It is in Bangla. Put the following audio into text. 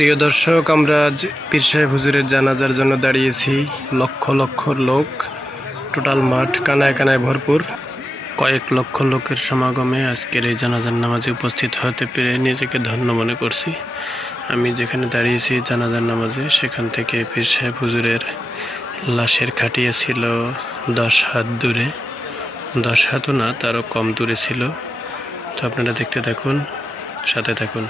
প্রিয় দর্শক, আমরা পীর সাহেব হুজুরের জানাজার জন্য দাঁড়িয়েছি। লক্ষ লক্ষ লোক, টোটাল মাঠ কানায় কানায় ভরপুর। কয়েক লক্ষ লোকের সমাগমে আজকের এই জানাজার নামাজে উপস্থিত হতে পেরে নিজেকে ধন্য মনে করছি। আমি যেখানে দাঁড়িয়েছি জানাজার নামাজে, সেখান থেকে পীর সাহেব হুজুরের লাশের খাটিয়ে ছিল দশ হাত দূরে। দশ হাতও না, তারও কম দূরে ছিল। তো আপনারা দেখতে থাকুন, সাথে থাকুন।